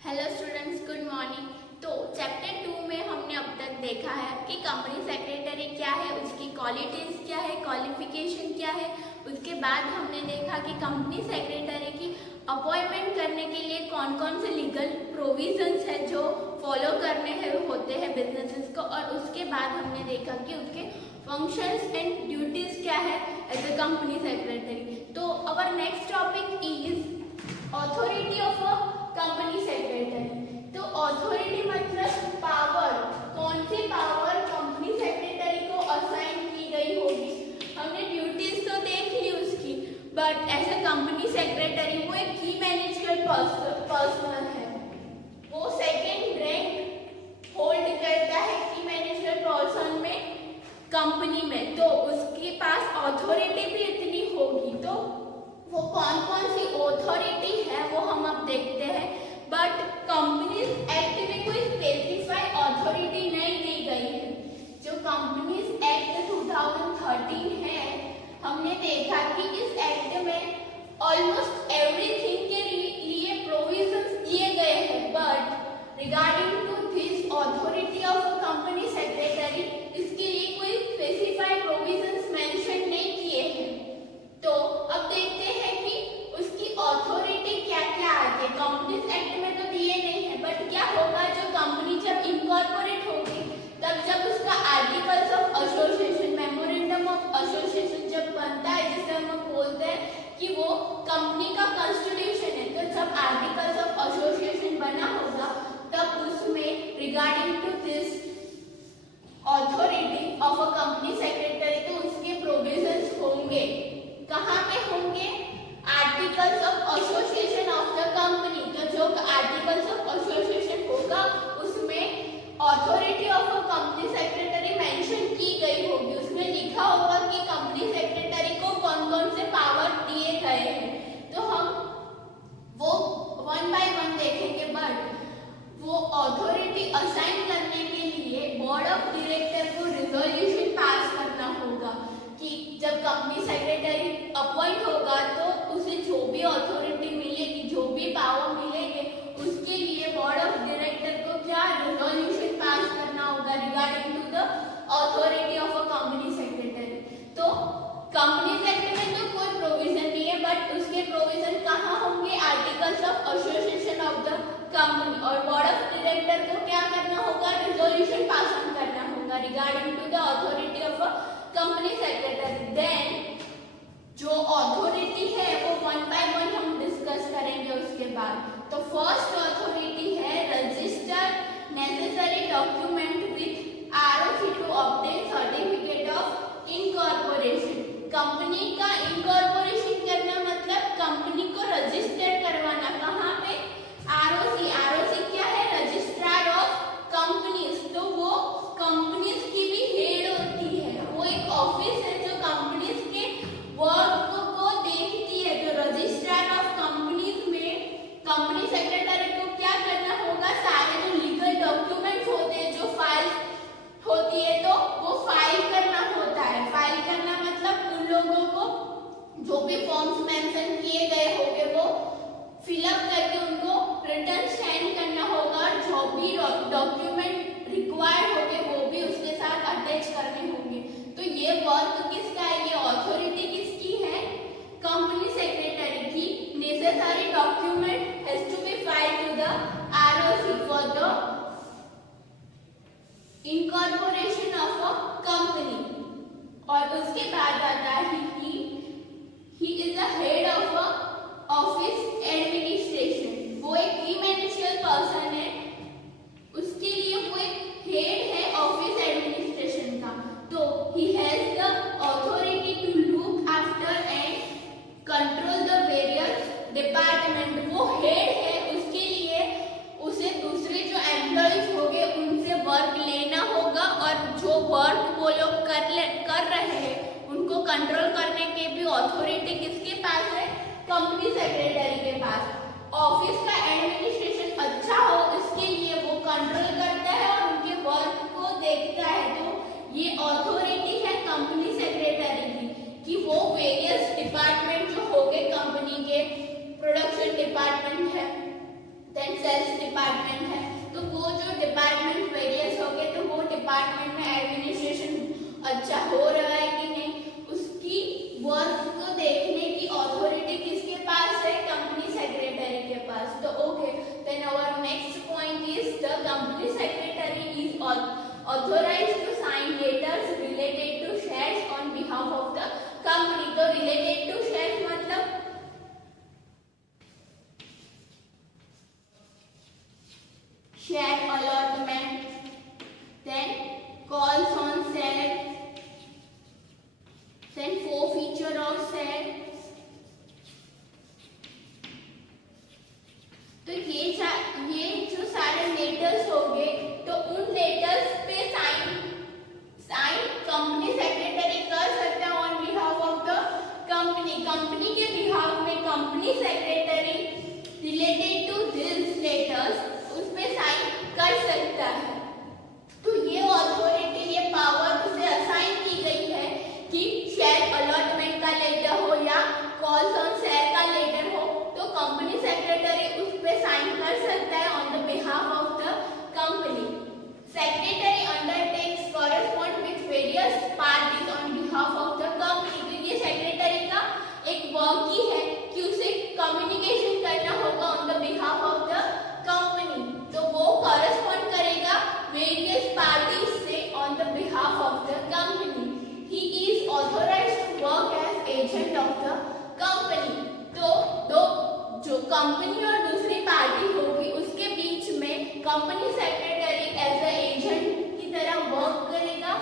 Hello students, good morning. तो chapter 2 में हमने अब तक देखा है कि कंपनी सेक्रेटरी क्या है, उसकी क्वालिटीज़ क्या है, क्वालिफिकेशन क्या है। उसके बाद हमने देखा कि कंपनी सेक्रेटरी की अपॉइंटमेंट करने के लिए कौन कौन से लीगल प्रोविजंस है जो फॉलो करने होते हैं बिजनेसेस को। और उसके बाद हमने देखा कि उसके फंक्शंस एंड ड्यूटीज़ क्या है एज अ कंपनी सेक्रेटरी। तो our next topic is authority of a company secretary. तो ऑथोरिटी मतलब पावर, कौन सी पावर कंपनी सेक्रेटरी को असाइन की गई होगी। हमने ड्यूटीज तो देख ली उसकी, but as a company secretary वो एक की मैनेजमेंट पर्सनल है, वो सेकेंड रैंक होल्ड करता है की मैनेजमेंट पर्सन में कंपनी में। तो उसके पास ऑथोरिटी भी इतनी होगी। तो वो कौन कौन सी ऑथोरिटी है वो हम अब देखते हैं। बट कंपनीज एक्ट में कोई स्पेसिफाई ऑथोरिटी नहीं दी गई है। जो कंपनीज एक्ट 2013 है, हमने देखा कि इस एक्ट में ऑलमोस्ट एवरीथिंग के लिए प्रोविजंस दिए गए हैं। But regarding to this authority of a company secretary, इसके लिए कोई स्पेसिफाई प्रोविजंस मेंशन नहीं किए हैं। तो अब देखते हैं कि उसकी ऑथोरिटी क्या क्या आती है। कंपनीज एक्ट में तो दिए नहीं है, बट क्या होगा जो कंपनी जब इनकॉर्पोरेट होगी तब जब उसका articles of association, memorandum of association जब बनता है, जिसे हम बोलते हैं कि वो कंपनी का कॉन्स्टिट्यूशन है। तो जब आर्टिकल्स ऑफ एसोसिएशन बना होगा तब उसमें regarding to this authority of a company secretary तो उसके प्रोविजंस होंगे। कहाँ पे होंगे? Articles of association of the company. तो जो आर्टिकल्स ऑफ एसोसिएशन होगा उसमें authority of a company secretary mention की गई होगी। उसमें लिखा होगा कि कंपनी सेक्रेटरी को कौन कौन से पावर दिए गए हैं। तो हम वो वन बाय वन देखेंगे। बट वो ऑथोरिटी असाइन करने के लिए बोर्ड ऑफ डायरेक्टर को रिजोल्यूशन पास करना होगा कि जब कंपनी सेक्रेटरी अपॉइंट होगा तो उसे जो भी अथॉरिटी मिलेगी, जो भी पावर मिलेंगे, उसके लिए बोर्ड ऑफ डायरेक्टर को क्या रिजोल्यूशन पास करना होगा regarding to the authority of a company secretary. तो कंपनीज एक्ट में तो कोई प्रोविजन नहीं है, बट उसके प्रोविजन कहाँ होंगे? Articles of association of the company. और बोर्ड ऑफ डायरेक्टर को क्या करना होगा? रिजोल्यूशन पास करना होगा regarding to the authority of a company secretary. Then जो अथॉरिटी है वो वन बाय वन हम डिस्कस करेंगे उसके बाद। तो फर्स्ट अथॉरिटी है register necessary document with ROC to obtain certificate of incorporation. Company का इनकॉर्पोरेशन करना मतलब कंपनी को रजिस्टर करवाना। कहाँ पे? आरओसी। आरओसी क्या है? Registrar of companies. तो वो कंपनीज की भी हेड होती है, वो एक ऑफिस है जो कंपनीज के वर्क को देखती है। तो रजिस्ट्रार ऑफ कंपनीज में कंपनी सेक्रेटरी को क्या करना होगा? सारे जो लीगल डॉक्यूमेंट्स होते हैं, जो फाइल होती है, तो वो फाइल करना होता है। फाइल करना मतलब उन लोगों को जो भी फॉर्म्स मेंशन किए गए होंगे वो फिलअप करके उनको रिटर्न सेंड करना होगा। जो भी डॉक्यूमेंट रिक्वायर्ड होंगे वो भी उसके साथ अटैच करने होंगे। तो ये वर्क किसका है? ये ऑथोरिटी किसकी है? कंपनी सेक्रेटरी की। Necessary document has to be filed to the ROC for the incorporation of a company. और उसके बाद आता है he is the head of a office administration. वो एक की मैनेजरियल पर्सन है, उसके लिए वो एक हेड है ऑफिस एडमिनिस्ट्रेशन का। तो he has the authority to look after and control the various department. वो हेड है, उसके लिए उसे दूसरे जो एम्प्लॉइज होंगे उनसे वर्क लेना होगा। और जो वर्क वो लोग कर रहे हैं उनको कंट्रोल करने के भी ऑथोरिटी किसके पास है? कंपनी सेक्रेटरी के पास। ऑफिस का एडमिनिस्ट्रेशन अच्छा हो इसके लिए वो कंट्रोल करता है और उनके वर्क को देखता है। तो ये ऑथोरिटी है कंपनी सेक्रेटरी की कि वो वेरियस डिपार्टमेंट जो हो गए कंपनी के, प्रोडक्शन डिपार्टमेंट है, देन सेल्स डिपार्टमेंट है, तो वो जो डिपार्टमेंट वेरियस हो गए, तो वो डिपार्टमेंट में एडमिनिस्ट्रेशन अच्छा हो रहा है कि नहीं, उसकी वर्क को देखने की अथॉरिटी किसके पास है, कंपनी सेक्रेटरी के पास। तो okay, then our next point is the company secretary is authorized to sign letters related to shares on behalf of the company। तो related to shares मतलब share allotment, then calls on share, then forfeiture of share। तो ये जो सारे letters हो गए, तो उन लेटर्स पे साइन कंपनी सेक्रेटरी कर सकता है on behalf of the company. Company के बिहाफ में company secretary related to this letters उस पे साइन कर सकता है। तो ये अथॉरिटी, ये पावर उसे असाइन की गई है कि शेयर अलॉटमेंट का लेटर हो या कॉल्स ऑन शेयर का लेटर हो, तो कंपनी सेक्रेटरी उस पे साइन कर सकता है on the behalf of the company. Secretary undertakes correspond with various parties on behalf of the company. तो ये सेक्रेटरी का एक वर्क ही है कि उसे कम्युनिकेशन करना होगा on the behalf of the company. तो वो कॉरेस्पॉन्ड करेगा वेरियस पार्टीज से on the behalf of the company. He is authorised to work as agent of the company. तो दो जो कंपनी और दूसरी पार्टी होगी उसके बीच में company secretary as a agent की तरह वर्क करेगा,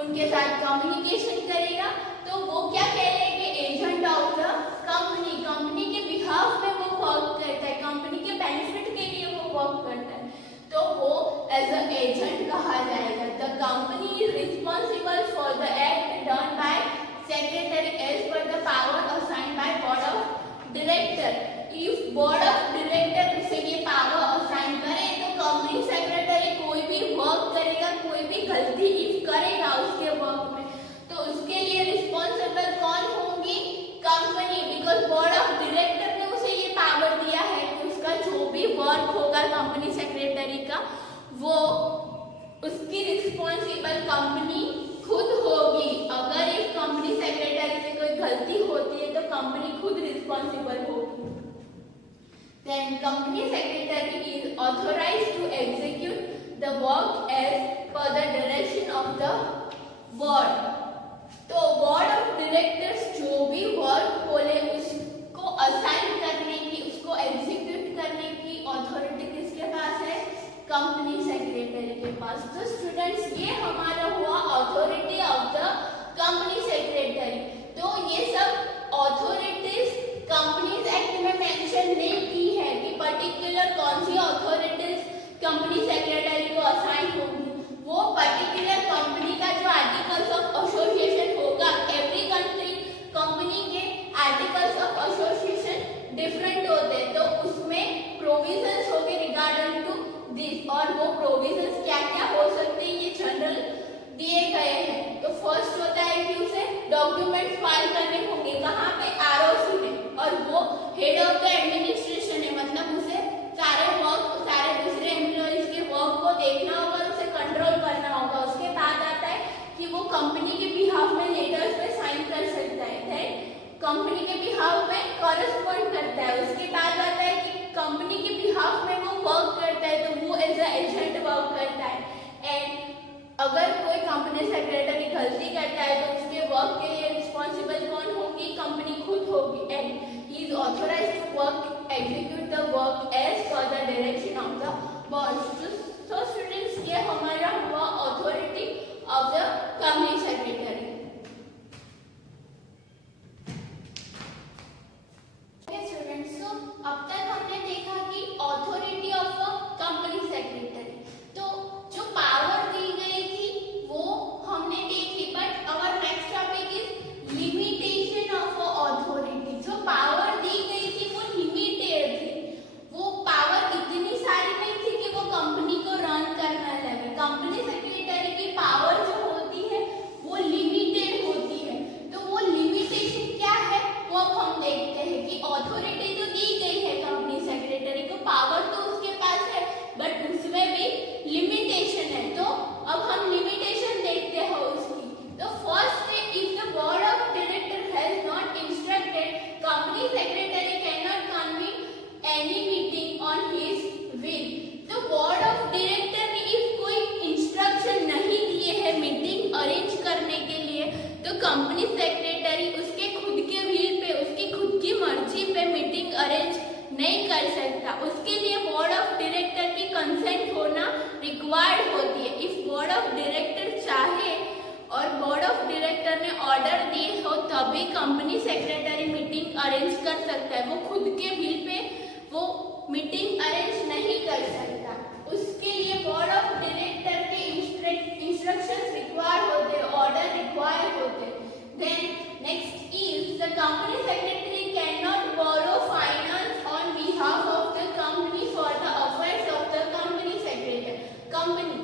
उनके साथ कम्युनिकेशन करेगा। तो वो क्या कहलाएंगे, agent of the company. Company के बिहाफ में वो वर्क करता है, कंपनी के बेनिफिट के लिए वो वर्क करता है, तो वो एज अ एजेंट कहा जाएगा। The company is responsible for the act done by secretary as per the power assigned by board of director. If board of director उसे ये पावर असाइन करे तो कंपनी सेक्रेटरी कोई भी वर्क करेगा, कोई भी गलती इफ करेगा उसके वर्क में, तो उसके लिए रिस्पॉन्सिबल कौन होंगी, company. Because board of director ने उसे ये पावर दिया है कि उसका जो भी वर्क होगा कंपनी सेक्रेटरी का, वो उसकी रिस्पॉन्सिबल कंपनी खुद होगी। अगर इस कंपनी सेक्रेटरी से कोई गलती होती है तो कंपनी खुद रिस्पॉन्सिबल होगी। Then company secretary is authorized to execute the work as per the direction of the board। तो board of directors जो भी work बोले उसको असाइन करने की, उसको एग्जीक्यूट करने की अथॉरिटी किसके पास है, कंपनी सेक्रेटरी के पास। तो स्टूडेंट्स ये हमारा हुआ authority of the company secretary. तो ये सब अथॉरिटीज कंपनीज एक्ट में मेंशन नहीं की है कि पर्टिकुलर कौन सी अथॉरिटीज कंपनी सेक्रेटरी को असाइन होगी। वो पर्टिकुलर कंपनी का जो आर्टिकल्स ऑफ एसोसिएशन होगा, एवरी कंट्री कंपनी के आर्टिकल्स ऑफ एसोसिएशन डिफरेंट होते हैं, तो उसमें प्रोविजंस होंगे रिगार्डिंग टू दिस, और वो प्रोविजंस क्या क्या हो सकते हैं ये जनरल दिए गए हैं। तो फर्स्ट होता है कि उसे डॉक्यूमेंट्स फाइल करने होंगे, कहाँ पे, आरओसी में, और वो हेड ऑफ द एडमिनिस्ट्रेशन है, मतलब उसे सारे दूसरे एम्प्लॉइज के वर्क को देखना होगा, उसे कंट्रोल करना होगा। उसके बाद आता है कि वो कंपनी के बिहाफ में लेटर्स पे साइन कर सकता है, कंपनी के बिहाफ में कॉरेस्पॉन्ड करता है। उसके बाद आता है कि कंपनी के बिहाफ में वो वर्क करता है, तो वो एज अ एजेंट वर्क करता है। एंड अगर कोई कंपनी सेक्रेटरी गलती करता है तो उसके वर्क के लिए रिस्पॉन्सिबल कौन होगी, कंपनी खुद होगी। And he is authorised to work execute the work as per the direction of the boss. So students ये हमारा हुआ authority of the company secretary. Students, so अब तक हमने देखा कि authority of a company secretary, तो जो पावर दी गई थी वो हमने देखी, but our next topic is limitation of authority. जो पावर दी गई थी वो लिमिटेड थी, वो पावर इतनी सारी नहीं थी कि वो कंपनी को रन करना लगे। कंपनी सेक्रेटरी की पावर जो होती है वो लिमिटेड होती है। तो वो लिमिटेशन क्या है वो अब हम देखते हैं कि अथॉरिटी जो दी गई है कंपनी सेक्रेटरी को, पावर तो उसके पास डायरेक्टर ने ऑर्डर दिए हो तभी कंपनी सेक्रेटरी मीटिंग अरेंज कर सकता है। वो खुद के बिल पे वो मीटिंग अरेंज नहीं कर सकता। उसके लिए बोर्ड ऑफ डायरेक्टर के इंस्ट्रक्शंस रिक्वायर होते, ऑर्डर रिक्वायर होते। Then next is the company secretary can not borrow finance on behalf of the company for the affairs of the company secretary. Company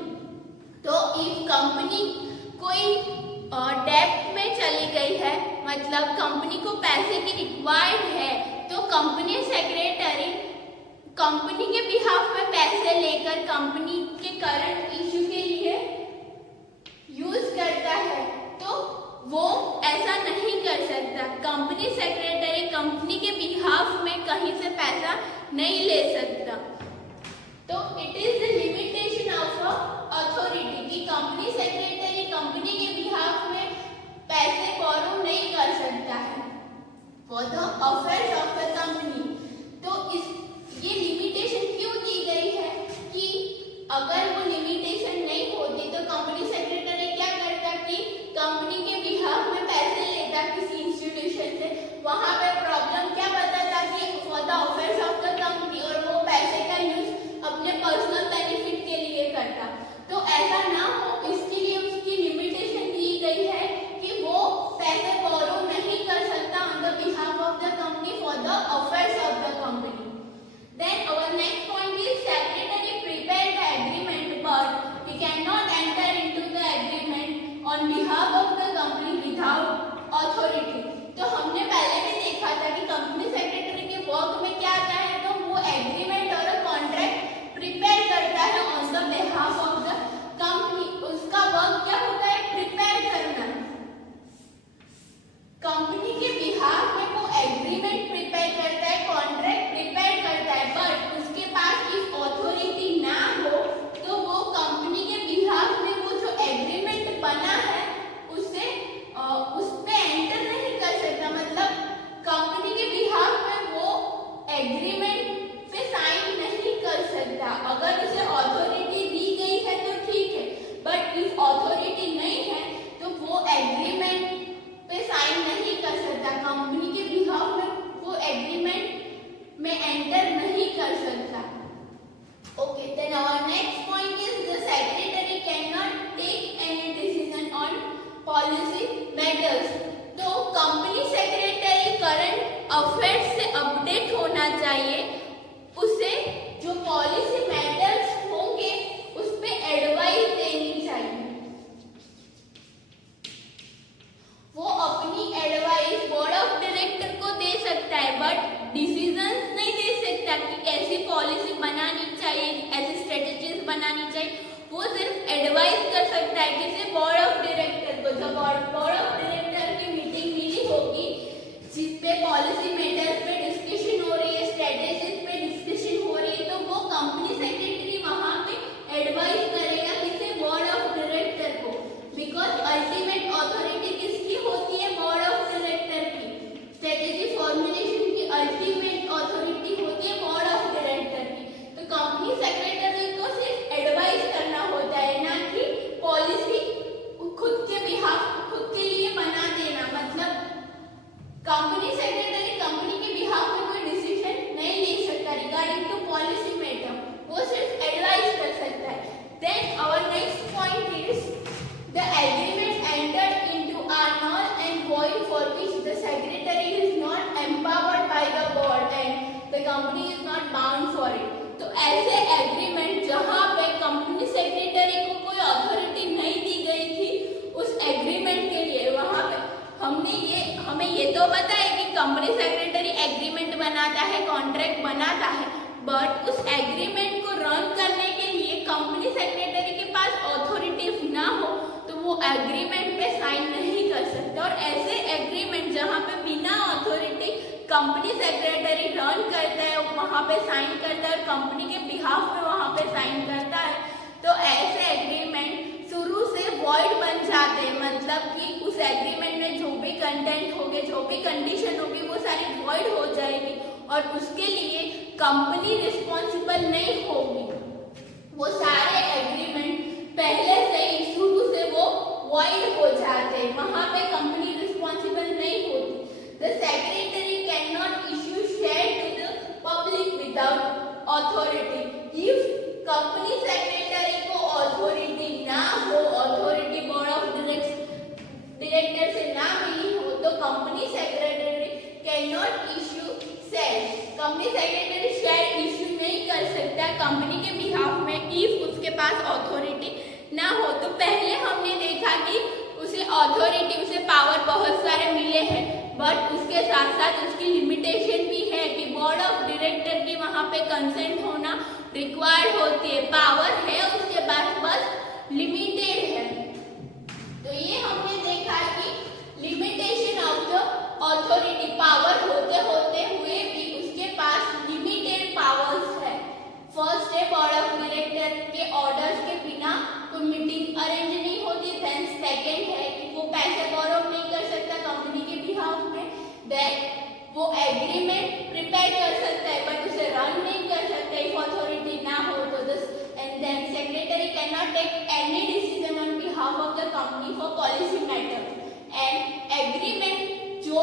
तो if company कोई डेब्ट में चली गई है, मतलब कंपनी को पैसे की रिक्वायर्ड है, तो कंपनी सेक्रेटरी कंपनी के बिहाफ में पैसे लेकर कंपनी के करंट इश्यू के लिए यूज करता है। तो वो ऐसा नहीं कर सकता। कंपनी सेक्रेटरी कंपनी के बिहाफ में कहीं से पैसा नहीं ले सकता। तो it is the limitation of authority कि कंपनी सेक्रेटरी कंपनी के बिहाफ में पैसे बोरो नहीं कर सकता है for the affairs of the company. तो ये लिमिटेशन क्यों दी गई है कि अगर वो लिमिटेशन नहीं होती तो कंपनी सेक्रेटरी क्या करता कि कंपनी के बिहाफ में पैसे लेता किसी इंस्टीट्यूशन से, वहां पे प्रॉब्लम क्या बताता कि for the affairs of the company, और वो पैसे का यूज अपने पर्सनल बेनिफिट के लिए करता। तो ऐसा ना हो इसके लिए उसकी लिमिटेशन दी गई है कि वो पैसे बोरो नहीं कर सकता on the behalf of the company for the affairs of the company. Then our next point is secretary prepare the agreement but he can not enter into the agreement on behalf of the company without authority. तो हमने पहले भी देखा था कि company secretary के work में क्या आता है, तो वो एग्रीमेंट और कॉन्ट्रैक्ट प्रिपेयर करता है on the behalf of the company. उसका वर्क क्या होता है, प्रिपेयर करना। कंपनी के बिहाफ में वो एग्रीमेंट प्रिपेयर करता है, कॉन्ट्रैक्ट प्रिपेयर करता है, बट उसके पास इफ अथॉरिटी ना हो तो वो कंपनी के बिहाफ में वो जो एग्रीमेंट बना है उससे उस पे एंटर नहीं कर सकता। मतलब कंपनी के बिहाफ में वो एग्रीमेंट पे साइन नहीं कर सकता। अगर उसे अथॉरिटी दी गई है तो ठीक है, बट इफ अथॉरिटी नहीं है तो वो एग्रीमेंट पे साइन नहीं कर सकता। कंपनी के बिहाफ में वो एग्रीमेंट में एंटर नहीं कर सकता। Okay, then our next point is the secretary can not take any decision on policy matters. तो कंपनी सेक्रेटरी करंट अफेयर्स से अपडेट होना चाहिए, उसे जो पॉलिसी मैटर्स होंगे उस पे एडवाइस देनी चाहिए। वो अपनी एडवाइस बोर्ड ऑफ डायरेक्टर को दे सकता है, बट डिसीजंस नहीं दे सकता कि ऐसी पॉलिसी बनानी चाहिए, ऐसी स्ट्रेटेजीज बनानी चाहिए। वो सिर्फ एडवाइस कर सकता है किसी बोर्ड ऑफ डायरेक्टर को। जब बोर्ड ऑफ डायरेक्टर की मीटिंग मिली होगी जिसपे पॉलिसी मैटर्स पे डिस्कशन हो रही है, स्ट्रेटेजीज पे डिस्कशन हो रही है, तो वो कंपनी सेक्रेटरी वहां पे एडवाइस करेगा किसी बोर्ड ऑफ डायरेक्टर को, बिकॉज अल्टीमेट अथॉरिटी किसकी होती है, बोर्ड ऑफ डायरेक्टर की। स्ट्रेटेजी फॉर्मुलेशन की अल्टीमेट अथॉरिटी होती है बोर्ड ऑफ डायरेक्टर की। तो कंपनी सेक्रेटरी को सिर्फ एडवाइस करना होता है, ना कि पॉलिसी खुद के लिए बना देना। मतलब कंपनी सेक्रेटरी कंपनी के बिहाफ में कोई डिसीजन नहीं ले सकता रिगार्डिंग टू पॉलिसी मैटर, वो सिर्फ एडवाइस कर सकता है। Then our next point is the agreement entered into are null and void for which the secretary is not empowered by the board and the company is not bound for it। तो ऐसे agreement जहां पे company secretary को कोई authority नहीं दी गई थी उस एग्रीमेंट के लिए, वहां पे हमें ये तो पता है कि कंपनी सेक्रेटरी एग्रीमेंट बनाता है, कॉन्ट्रैक्ट बनाता है, बट उस एग्रीमेंट को रन करने के लिए कंपनी सेक्रेटरी के पास अथॉरिटी ना हो तो वो एग्रीमेंट पे साइन नहीं कर सकते। और ऐसे एग्रीमेंट जहाँ पे बिना अथॉरिटी कंपनी सेक्रेटरी रन करता है, वहाँ पे साइन करता है और कंपनी के बिहाफ में वहाँ पे साइन करता है, तो ऐसे एग्रीमेंट शुरू से वॉइड बन जाते हैं। मतलब कि उस एग्रीमेंट में जो भी कंटेंट होंगे, जो भी कंडीशन होगी, वो सारी वॉइड हो जाएगी और उसके लिए कंपनी रिस्पॉन्सिबल नहीं होगी। वो सारे एग्रीमेंट पहले से ही शुरू से वो वॉइड हो जाते हैं, वहां पे कंपनी रिस्पॉन्सिबल नहीं होती। The secretary can not issue share to the public without authority. If company secretary को अथॉरिटी ना हो, अथॉरिटी बोर्ड ऑफ डायरेक्टर से ना मिली हो, तो company secretary can not issue share. Company secretary share issue नहीं कर सकता कंपनी के बिहाफ में, इफ उसके पास अथॉरिटी ना हो। तो पहले हमने देखा कि उसे अथॉरिटी, उसे पावर बहुत सारे मिले हैं, बट उसके साथ साथ उसकी लिमिटेशन भी है कि बोर्ड ऑफ डायरेक्टर की वहां पे कंसेंट होना रिक्वायर्ड होती है। पावर है उसके पास, बस लिमिटेड है। तो ये हमने देखा कि limitation of the authority, power होते होते हुए भी उसके पास लिमिटेड पावर्स है। फर्स्ट है बोर्ड ऑफ डायरेक्टर के ऑर्डर्स के बिना कोई मीटिंग अरेंज नहीं होती। देन सेकंड है कि वो पैसे बोरो नहीं कर सकता कंपनी के बिहाफ में। देन वो एग्रीमेंट प्रिपेयर कर सकता है बट उसे रन नहीं कर सकता इफ अथॉरिटी ना हो तो। This and then secretary can not take any decision on behalf of the company for policy matter. And agreement जो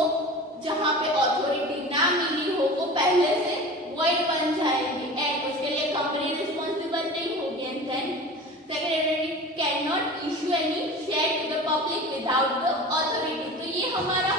जहां पे अथॉरिटी ना मिली हो वो पहले से वॉइड बन जाएगी एंड उसके लिए कंपनी रिस्पॉन्सिबल नहीं होगी। And then secretary can not issue any share to the public without the authority. तो ये हमारा